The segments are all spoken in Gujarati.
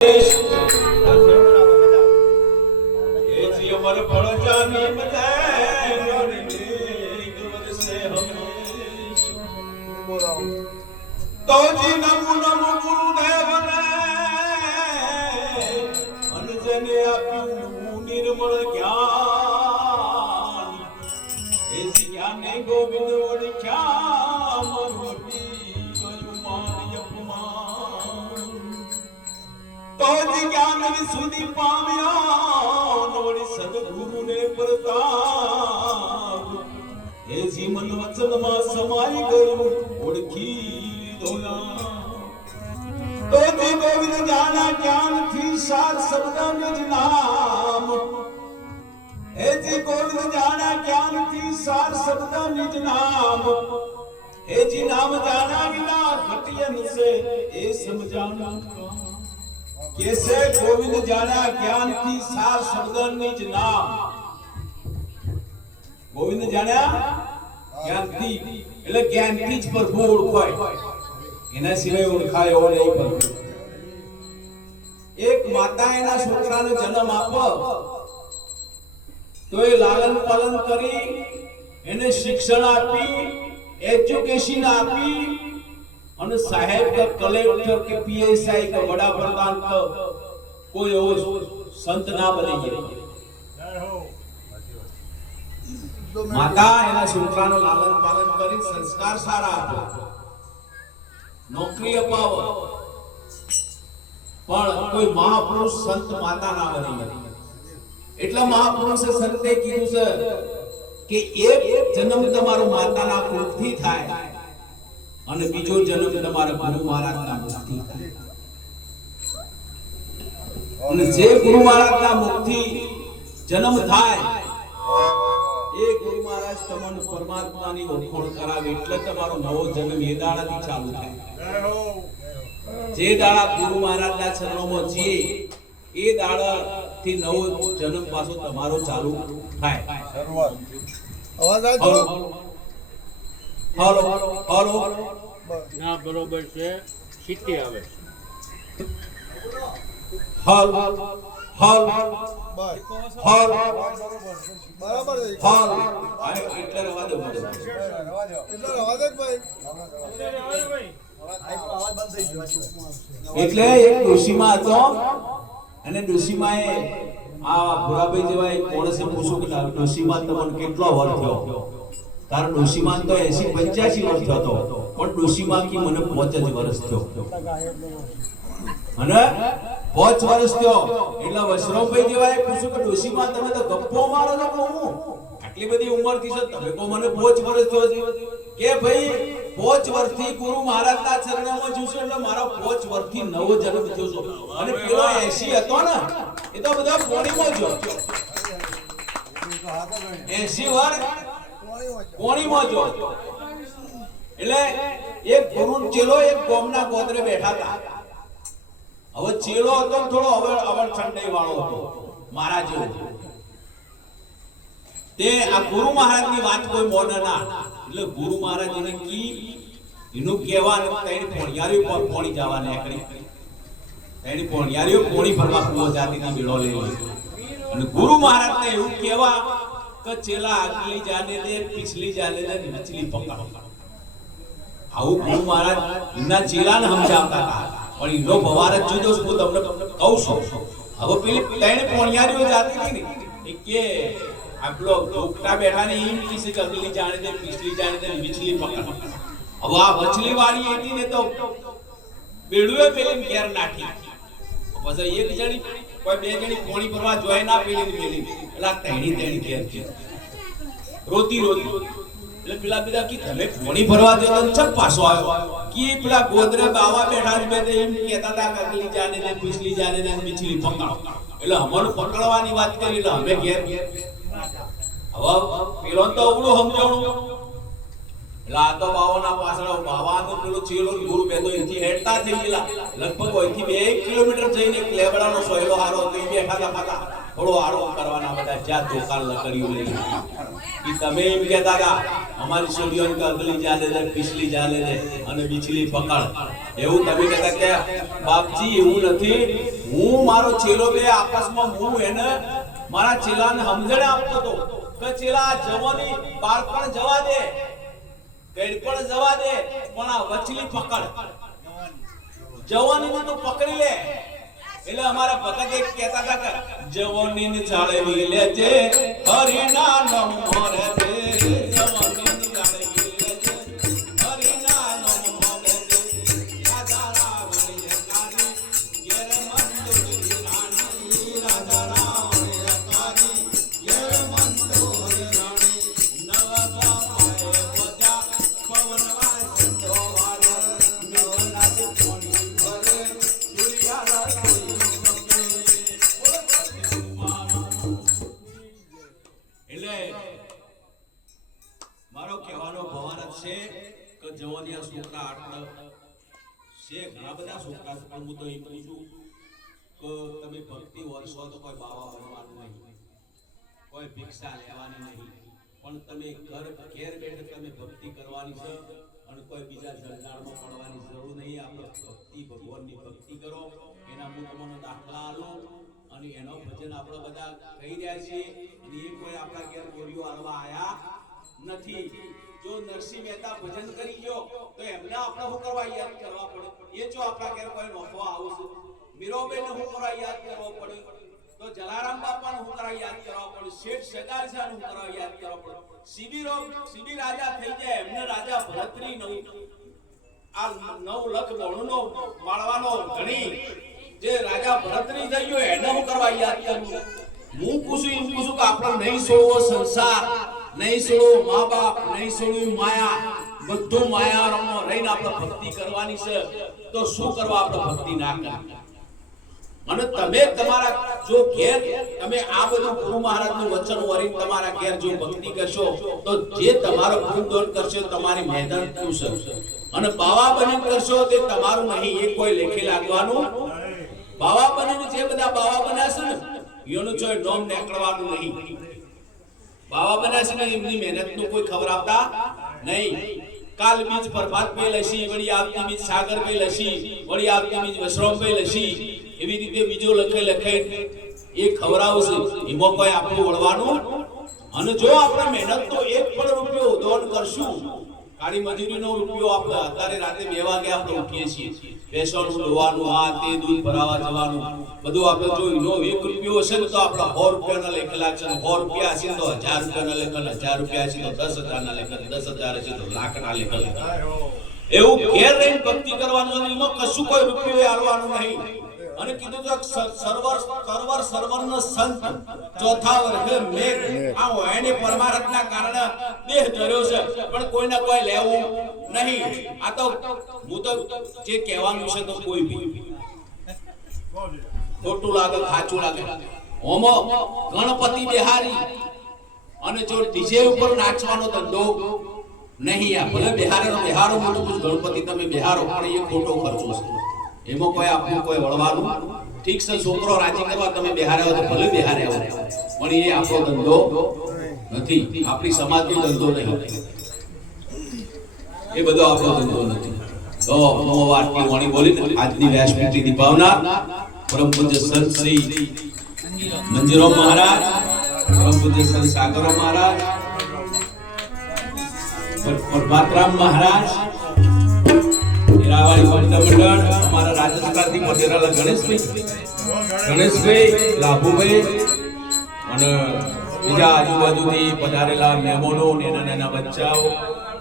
तो जी नमो नमो गुरुदेव ने अनजने आप्યું નિર્મળ જ્ઞાન એ જ્ઞાને ગોવિંદ ઓળખ્યા મરુતી ગયું માન અપમાન તો જ જ્ઞાન વિસુદ્ધિ પામ્યા નોડી સદગુરુને પ્રતાપ એ જીવન વચનમાં સમાઈ ગયું ઓળખી तो ते गोविंद जाना ज्ञान थी सार शब्द निज नाम हे जी गोविंद जाना ज्ञान थी सार शब्द निज नाम हे जी नाम जाना बिना घटियन से ए समझाना कैसे गोविंद जाना ज्ञान थी सार शब्द निज नाम गोविंद जाना ज्ञान थी એટલે જ્ઞાનથી જ પ્રભુ ઓળખાય એના સિવાય ઓળખાય એવો નહીં પ્રભુ એક માતા એના છોકરાને જન્મ આપે તો એ લાલન પાલન કરી એને શિક્ષણ આપી એજ્યુકેશન આપી અને સાહેબ કે કલેક્ટર કે પીએસઆઈ કે વડાપ્રધાન કે કોઈ એવો સંત ના બની જાય માતા એના છોકરાનું લાલન પાલન કરી સંસ્કાર સારા આપે નોકરી અપાવે પણ કોઈ મહાપુરુષ સંત માતા ના બની એટલે મહાપુરુષે સંતે કીધું છે કે એક જન્મ તમારો માતાના કુળથી થાય અને બીજો જન્મ તમારા ગુરુ મહારાજના મુખથી થાય અને જે ગુરુ મહારાજના મુખથી જન્મ થાય એ ગુરુ મહારાજ તમને પરમાત્માની ઓળખાણ કરાવે એટલે તમારો નવો જન્મ એ દાડાથી ચાલુ થાય જે દાડા ગુરુ મહારાજના ચરણોમાં છીએ એ દાડાથી નવો જન્મ પાછો તમારો ચાલુ થાય શરૂઆત અવાજ આવે હાલો હાલો ના બરોબર છે સિટી આવે હાલ હાલ હાલ બરાબર છે હાલ આને એટલે રવા દો એટલે રવા દે ભાઈ એટલે એક ડોશીમાં હતો અને ડોશીમાએ આ ભુરાભાઈ જેવા એક માણસે પૂછ્યું કે ડોશીમાં તમને કેટલો વર્ષ થયો કારણ ડોશીમાં તો 80-85 વર્ષ થયો હતો પણ ડોશીમાં કે મને 5 જ વર્ષ થયો અને 5 વર્ષ થયો એટલે વશરામભાઈ જેવાએ પૂછ્યું કે ડોશીમાં તમે તો ગપ્પો મારો છો કે હું આટલી બધી ઉંમર થી છે તમે કો મને 5 વર્ષ થયો છે કે ભાઈ 5 વર્ષથી ગુરુ મહારાજના ચરણોમાં છું એટલે મારો 5 વર્ષથી નવો જન્મ થયો છે અને પેલો 80 હતો ને એ તો બધા પોણીમાં જો 80 વર્ષ પોણીમાં જો એટલે એક ગુરુ ચેલો એક ગોમના ગોદરે બેઠા હતા હવે ચેલો હતો થોડો હવે ઠંડાઈ વાળો હતો મારા જેવો તે આ ગુરુ મહારાજની વાત કોઈ મોને ના એટલે ગુરુ મહારાજ એને કી એનું કહેવાનું તૈણ પોણિયારીઓ પર પોણી જવા નીકળી તૈણ પોણિયારીઓ પોણી ભરવા કુવો જાતિના મેળો લઈ અને ગુરુ મહારાજને એવું કહેવા કે ચેલા આગલી જાને દે પિછલી જાને દે નીચલી પકડ આવું ગુરુ મહારાજ એના ચેલાને સમજાવતા હતા પણ એનો ભવાર જ જુદો હું તમને કહું છું હવે પેલી તૈણ પોણિયારીઓ જાતી હતી ને કે આપલો ડોકટા બેઠા ને એમ કિસી કગલી જાણે દે પિછલી જાણે દે નીચલી પકડ હવે આ વચલી વાળી હતી ને તો બેડુએ પેલી ઘેર નાખી પછી એક જણી કોઈ બે જણી પોણી ભરવા જોઈ ના પેલી એટલે તૈણી ઘેર છે રોતી એટલે પેલા બીજા કી તમે પોણી ભરવા દે તો ચપ પાછો આવ્યો કી પેલા ગોદરે બાવા બેઠા જ બે એમ કહેતા હતા કગલી જાણે દે પિછલી જાણે દે નીચલી પકડ એટલે અમારું પકડવાની વાત કરી એટલે અમે ઘેર હવે પેલો તો અવળું સમજાણું એટલે આ તો બાવાના પાછળ બાવાનો પેલો ચેલો ગુરુ બે તો અહીંથી હેડતા થઈ ગયેલા લગભગ અહીંથી 2 કિલોમીટર જઈને લેબડાનો સોયલો હારો તો બેઠા હતા થોડો આરોપ કરવાના બધા જ્યાં દુકાન લકડીઓ લઈ કે તમે એમ કહેતા હતા અમારી છોડીઓને કે અગલી ચાલે છે પીછલી ચાલે છે અને બીછલી પકડ એવું તમે કહેતા કે બાપજી એવું નથી હું મારો ચેલો બે આપસમાં હું એને મારા ચેલાને સમજણ આપતો હતો કે ચેલા જવાની બાળપણ જવા દે કઈ પણ જવા દે પણ આ વચલી પકડ જવાની તો પકડી લે એટલે અમારા ભગત એક કહેતા હતા કે જવાનીને જાળવી લેજે હરિના નામ મોરે છે જવાનીને જાળવી લેજે હરિના નામ મોરે છે રાજા રાવણ કાની ઘેર મંદોરી રાણી રાજા રાવણ કાની ઘેર મંદોરી રાણી નવા પાએ બજા પવનવા સંતોવારે નવના કોણી ભરે સૂર્યારા મારો કહેવાનો ભવારત છે કે જવાનિયા છોકરા આટલા છે ઘણા બધા છોકરા છે પણ હું તો એ પૂછું કે તમે ભક્તિ વર્ષો તો કોઈ બાવા બનવાનું નહીં કોઈ ભિક્ષા લેવાની નહીં પણ તમે ઘેર બેઠે તમે ભક્તિ કરવાની છે અને કોઈ બીજા જળજાળમાં પડવાની જરૂર નહીં આપણે ભક્તિ ભગવાનની ભક્તિ કરો એના હું તમને દાખલા આલું અને એનો ભજન આપણે બધા કહી રહ્યા છીએ અને એ કોઈ આપણા ઘેર ગોળીઓ આલવા આયા નથી જો નરસિંહ મહેતા ભજન કરી ગયો તો એમને આપણે શું કરવા યાદ કરવા પડે એ જો આપણા ઘેર કોઈ નોખો આવશે મીરાબાઈને શું કરવા યાદ કરવા પડે તો જલારામ બાપાને શું કરવા યાદ કરવા પડે શેઠ સગારસાને શું કરવા યાદ કરવા પડે સીબી રાજા થઈ જાય એમને રાજા ભરતરી આ 9 લાખ બોણનો માળવાનો ઘણી જે રાજા ભરતરી થઈ ગયો એને શું કરવા યાદ કરવું હું પૂછું કે આપણે નહીં છોડવો સંસાર નહીં છોડવો મા બાપ નહીં છોડવું માયા બધું માયામાં રહીને આપણે ભક્તિ કરવાની છે તો શું કરવા આપણે ભક્તિ ના કરી અને તમે તમારા જો ઘેર તમે આ બધું ગુરુ મહારાજનું વચન વરીને તમારા ઘેર જો ભક્તિ કરશો તો જે તમારો ગુણદોન કરશે તમારી મહેનત થશે અને બાવા બની કરશો તે તમારું નહીં એ કોઈ લેખે લાગવાનું બાવા બનીને જે બધા બાવા બન્યા છે ને એનું જો નોમ નીકળવાનું નહીં બાવા બન્યા છે ને એમની મહેનતનું કોઈ ખબર આપતા નહીં કાલ બીજ પ્રભાત પે લસી વળી આવતી બીજ સાગર પે લસી વળી આવતી બીજ વસરોમ પે લસી એવી રીતે બીજો લખે એ ખવરાવશે એમાં કોઈ આપણું વળવાનું અને જો આપણે મહેનતનો એક પણ રૂપિયો ઉદોન કરશું કાળી મજૂરીનો રૂપિયો આપણે અત્યારે રાતે 2 વાગે આપણે ઉઠીએ છીએ બેસવાનું ધોવાનું આ તે દૂધ ભરાવા જવાનું બધું આપણે જો એનો 1 રૂપિયો હશે ને તો આપણે 100 રૂપિયાના લેખ લાગશે 100 રૂપિયા હશે તો 1000 રૂપિયાના લેખ 1000 રૂપિયા હશે તો 10,000 ના લેખ 10,000 હશે તો લાખના લેખ એવું ઘેર રહીને ભક્તિ કરવાનું છે એમાં કશું કોઈ રૂપિયો આલવાનું નહીં અને કીધું તો સર્વરનો સંત ચોથા વર્ગે મેઘ આ હોયને પરમાર્થના કારણે દેહ ધર્યો છે પણ કોઈને કોઈ લેવું નહીં આ તો હું તો જે કહેવાનું છે તો કોઈ બી ખોટું લાગે સાચું લાગે ઓમો ગણપતિ બિહારી અને જો ડીજે ઉપર નાચવાનો ધંધો નહીં આ ભલે બિહારો મોટું ગણપતિ તમે બિહારો પણ એ ખોટો ખર્ચો છે એમાં કોઈ આપણું કોઈ વળવાનું ઠીક છે છોકરો રાજી કરવા તમે બિહારે આવો તો ભલે બિહારે આવો પણ એ આપણો ધંધો નથી આપણી સમાજનો ધંધો નહીં એ બધો આપણો ધંધો નથી તો હું વાતની વાણી બોલી આજની વ્યાસપીઠની દીપાવના પરમ પૂજ્ય સંત શ્રી મંજીરામ મહારાજ પરમ પૂજ્ય સંત સાગરો મહારાજ પરમાત્રામ મહારાજ હીરાવાળી ભક્ત મંડળ અમારા રાજસ્થાનથી પટેરાલા ગણેશભાઈ લાભુભાઈ અને બીજા આજુબાજુથી પધારેલા મહેમાનો નાના નાના બચ્ચાઓ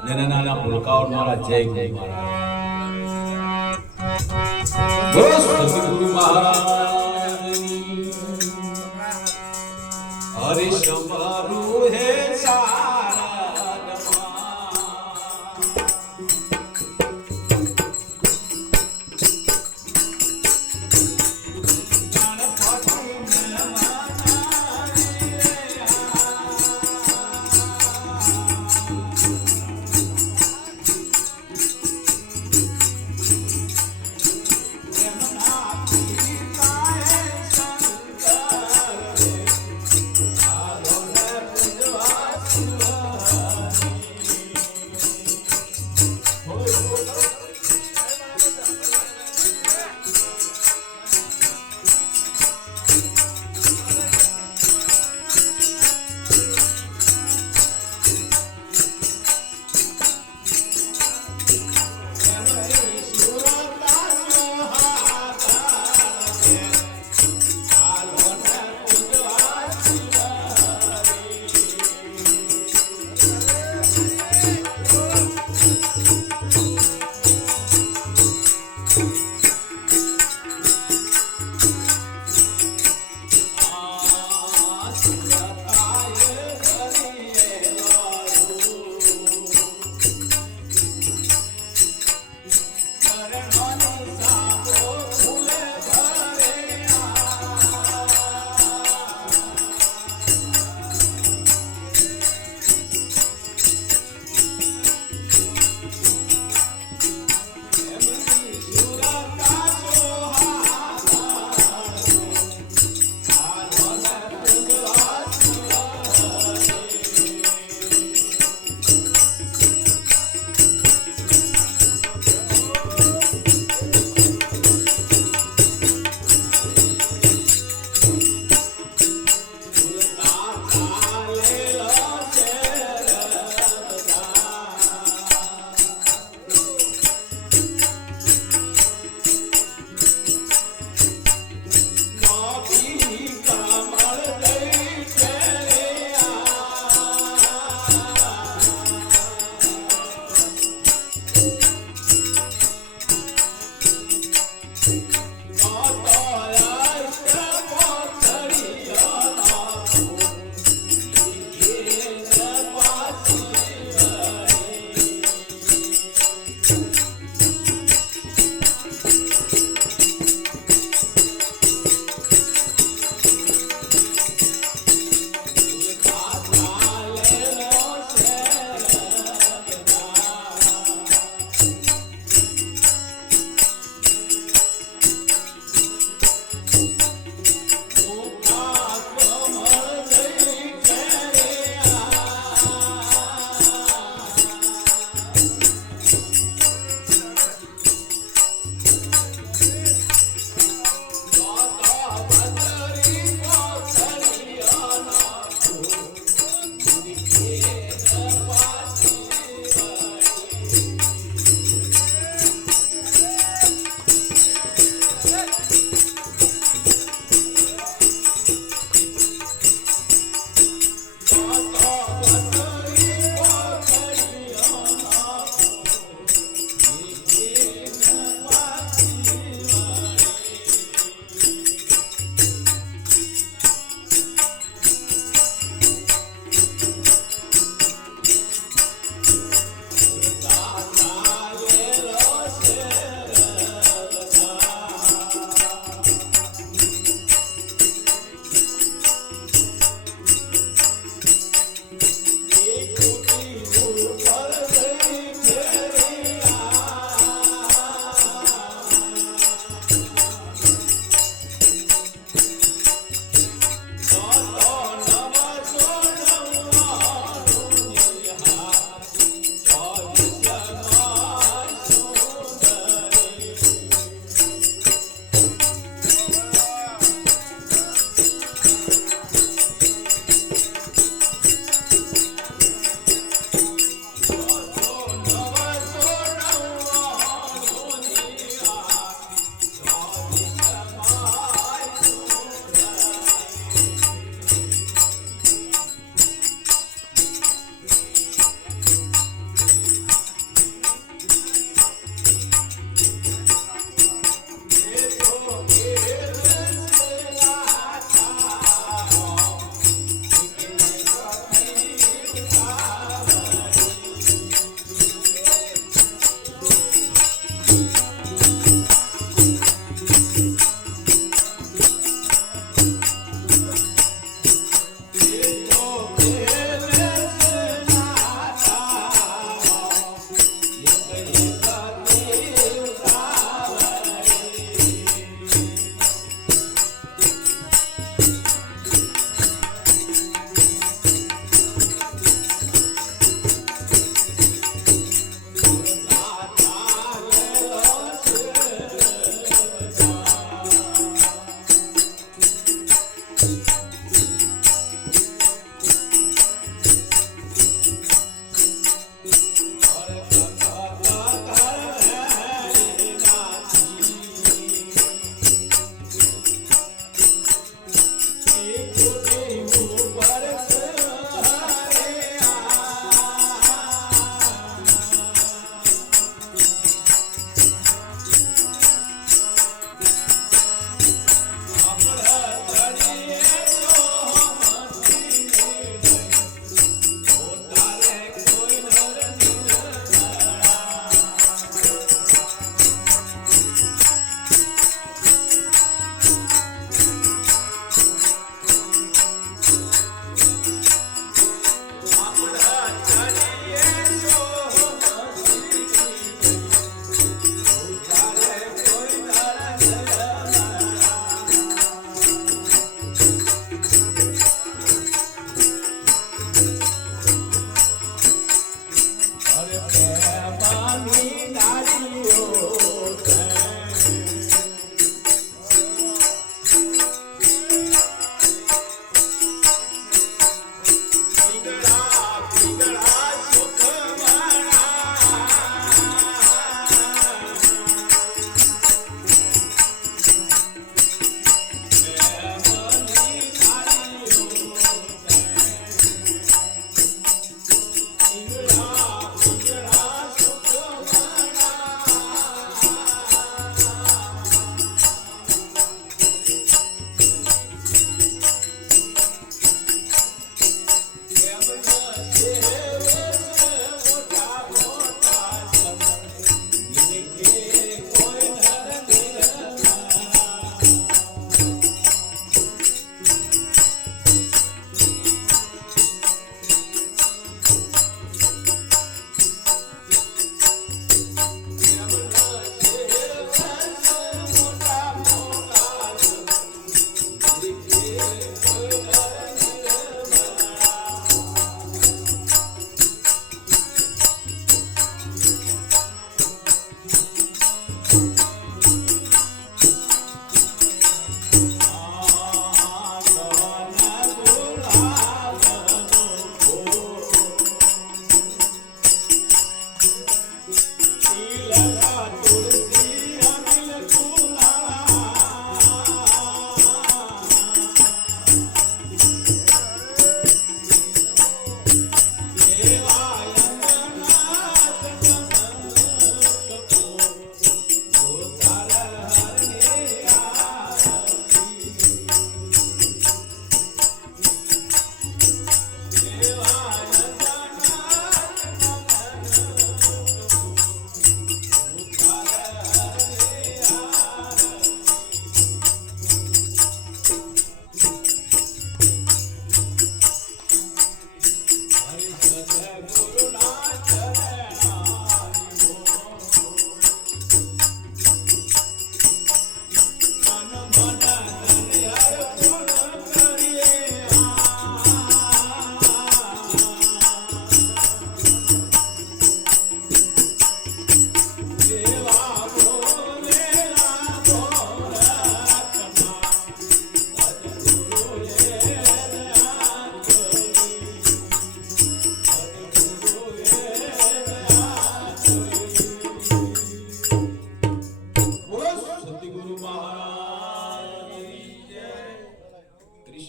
નાના નાના ભૂલકાઓ મારા જય ગુરુ મહારાજ બોલો સદગુરુ મહારાજની હરિ સમારુ હે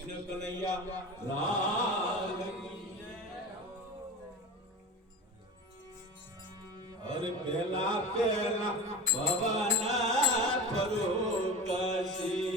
કૃષ્ણ કનૈયા લાલ કી જય. અરે પેલા પેલા ભવનાથ રૂપસી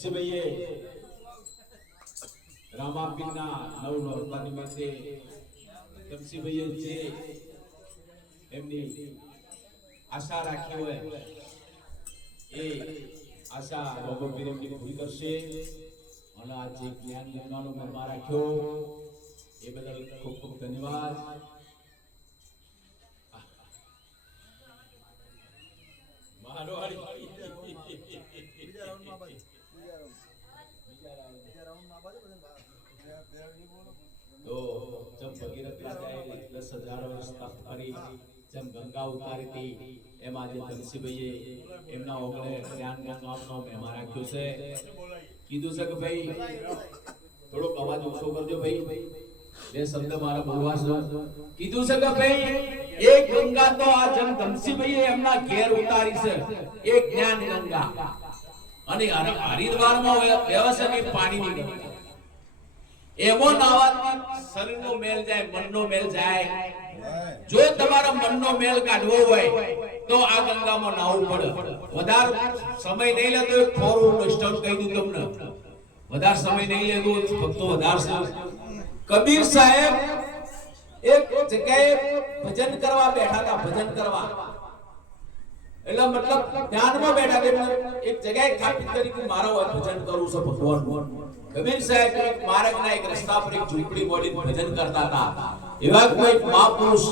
ધનસિંહભાઈએ રામાપીરના નવ નોરતા નિમિત્તે ધનસિંહભાઈએ જે એમની આશા રાખી હોય એ આશા ભગવતી એમની પૂરી કરશે અને આ જે જ્ઞાન લેવાનો મનમાં રાખ્યો એ બદલ ખૂબ ખૂબ ધન્યવાદ. તો જબ ભગીરથ રાજાએ 10,000 વર્ષ તપ કરી જેમ ગંગા ઉતારી હતી એમ આજે ધનસિંહભાઈએ એમના ઓગણે જ્ઞાન ગંગાનો મહેમાન રાખ્યો છે. કીધું છે કે ભાઈ થોડોક અવાજ ઓછો કરજો ભાઈ, બે શબ્દ મારા બોલવા છે. કીધું છે કે ભાઈ એક ગંગા તો આ જેમ ધનસિંહભાઈએ એમના ઘેર ઉતારી છે એક જ્ઞાન ગંગા, અને હરિદ્વારમાં વ્યવસ્થિત પાણીની ગંગા. એવો નાવાથી શરીરનો મેલ જાય, મનનો મેલ જાય. જો તમારા મનનો મેલ કાઢવો હોય તો આ ગંગામાં નાવું પડે. વધારે સમય નહીં લેતો, એક થોડું નિષ્ઠાન કહી દઉં તમને, વધારે સમય નહીં લેતો, ફક્ત વધારે. કબીર સાહેબ એક જગ્યાએ ભજન કરવા બેઠા હતા, ભજન કરવા એટલે મતલબ ધ્યાનમાં બેઠા હતા. એક જગ્યાએ સ્થાપિત કરી કે મારો ભજન કરવું છે ભગવાનનું. કબીર સાહેબ એક માર્ગના એક રસ્તા પર એક ઝૂંપડી મોડી ભજન કરતા હતા. એવા કોઈ મહાપુરુષ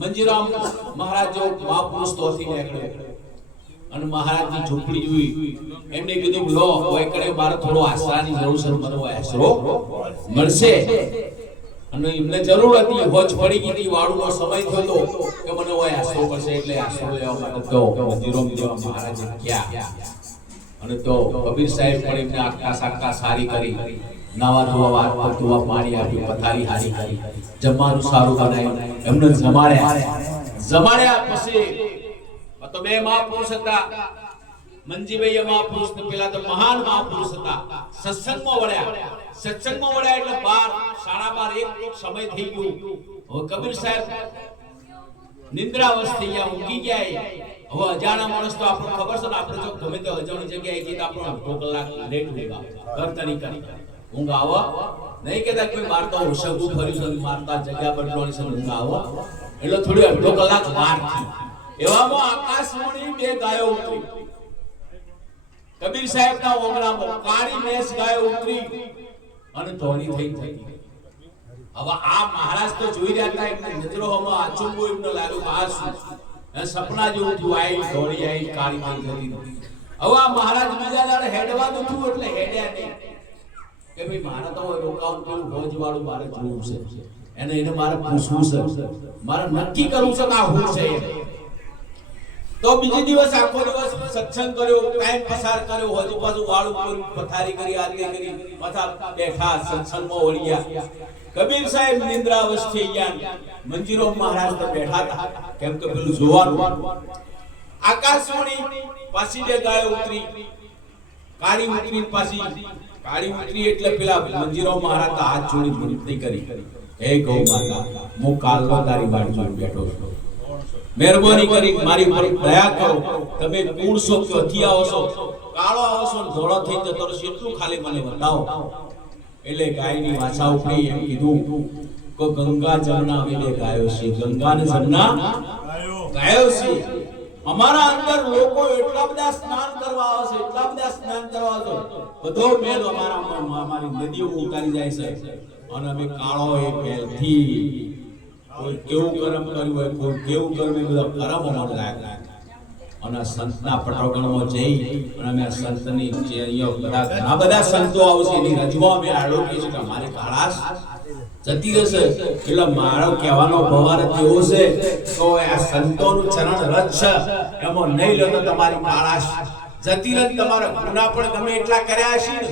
મંજીરામ મહારાજ જો મહાપુરુષ તોથી નીકળ્યો અને મહારાજની ઝૂંપડી જોઈ. એમને કીધું લો કોઈ કડે મારે થોડો આશરાની જરૂર છે, મને આશરો મળશે. અને એમને જરૂર હતી, હોજ પડી ગઈ હતી, વાળુનો સમય થયો કે મને ઓય આશરો મળશે, એટલે આશરો લેવા માટે તો મંજીરામ મહારાજે ગયા. અને તો કબીર સાહેબ પણ એમને આખા સાખા સારી કરી, નાવા ધોવા ધોવા પાણી આપ્યું, પથારી હારી કરી, જમવાનું સારું બનાવ્યું, એમને જમાડ્યા. પછી તો બે મહાપુરુષ હતા, મંજીભાઈ મહાપુરુષ ને પેલા તો મહાન મહાપુરુષ હતા. સત્સંગમાં વળ્યા એટલે 12, 12:30 એક સમય થઈ ગયો. હવે કબીર સાહેબ નિંદ્રાવશ થઈ ગયા, ઊંઘી ગયા. હવે અજાણા માણસ તો આપણને ખબર છે ને, આપણે જો ગમે તે અજાણી જગ્યાએ જઈએ તો આપણો અડધો કલાક લેટ ઊંઘા કરતની કરી ઊંઘ આવો નહીં કહેતા કે મારતા ઉષગું ફર્યું છે, મારતા જગ્યા બદલવાની છે, ઊંઘ આવો એટલે થોડી અડધો કલાક વાર થી. એવામાં આકાશવાણી બે ગાયો ઉતરી કબીર સાહેબના ઓગણામાં. કાળી મેષ ગાયો ઉતરી અને ધોળી થઈ ગઈ. હવે આ મહારાજ તો જોઈ રહ્યા હતા, એમને નજરોમાં આચુંબો એમને લાગ્યું કે આ શું સપના જેવું થયું. આઈ ધોળી આઈ કાળી થઈ જતી. હવે આ મહારાજ બીજા દાડે હેડવાનું થયું એટલે હેડ્યા નહીં કે ભાઈ મારે તો રોકાવું પેલું ભોજ વાળું મારે જોવું છે, એને મારે પૂછવું છે, મારે નક્કી કરવું છે કે આ હું છે. તો બીજે દિવસ આખો દિવસ સત્સંગ કર્યો, ટાઈમ પસાર કર્યો, હજુ પાછું વાળું કર્યું, પથારી કરી, આરતી કરી, પાછા બેઠા સત્સંગમાં વળી ગયા. કબીર સાહેબ નિંદ્રાવશ થઈ ગયા. મંજીરામ મહારાજ તો બેઠા હતા, કેમ કે પેલું જોવાનું. આકાશવાણી પાછી બે ગાયો ઉતરી, કાળી ઉતરી, પાછી કાળી ઉતરી એટલે પેલા મંજીરામ મહારાજ હાથ જોડી વિનંતી કરી, હે ગૌ માતા, હું કાલનો તારી વાટ જોઈ બેઠો છું, મહેરબાની કરી મારી પર દયા કરો. તમે કુણ છો કે હથી આવો છો, કાળો આવો છો ને ધોળો થઈ જતો રહેશે, એટલું ખાલી મને બતાવો. એટલે ગાયની વાછા ઉપડી એમ કીધું કે ગંગા જમના અમે બે ગાયો છે, ગંગા ને જમના ગાયો છે. અમારા અંદર લોકો એટલા બધા સ્નાન કરવા આવે છે, એટલા બધા સ્નાન કરવા આવે છે, બધો મેલ અમારી નદીઓ ઉતારી જાય છે. અને અમે કાળો એ મેલથી કોઈ કેવું કર્મ કર્યું હોય, કોઈ કેવું કર્મ, એ બધા કર્મ અમારે લાગ્યા. અને સંતના પટોગણમાં જઈ અને અમે સંતની જે અહીંયા ઘણા બધા સંતો આવશે એની રજમાં અમે આરોગ્ય છે કે અમારી કાળાશ જતી રહેશે. એટલે મારો કહેવાનો ભવારત એવો છે તો આ સંતોનું ચરણ રજ છે, એમાં નહીં લો તો તમારી કાળાશ જતી રહે. તમારા ગુના પણ તમે એટલા કર્યા હશે ને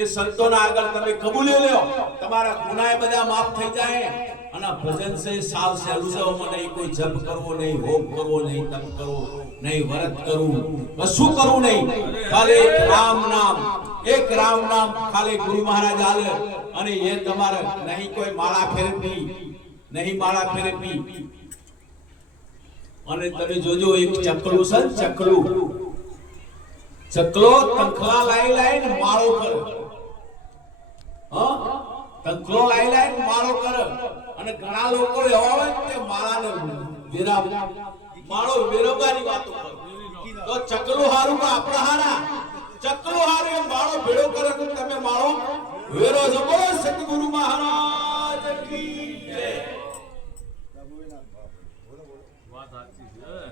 એ સંતોના આગળ તમે કબૂલી લ્યો, તમારા ગુના બધા માફ થઈ જાય. અને ભજન છે સાવ સહેલું છે. મને કોઈ જપ કરવો નહીં, હોમ કરવો નહીં, તપ કરવો નહીં, વ્રત કરવું કશું કરવું નહીં, ખાલી એક રામ નામ ખાલી ગુરુ મહારાજ આલે. અને એ તમારે નહીં કોઈ માળા ફેરવી, નહીં માળા ફેરવી. અને તમે જોજો એક ચકલું છે, ચકલું ચકલો તંખલા લાઈ લાઈને માળો કરે. હા, તંખલો લાઈ લાઈને માળો કરે. અને ઘણા લોકો એવા હોય કે માળાને માળો વેરવવાની વાતો કરે. તો ચકલું હારું કે આપણા હારા? ચકલું હારું એ માળો ભેળો કરે તો તમે માળો વેરો છો. બોલો સતગુરુ મહારાજ કી જય. વાત સાચી છે.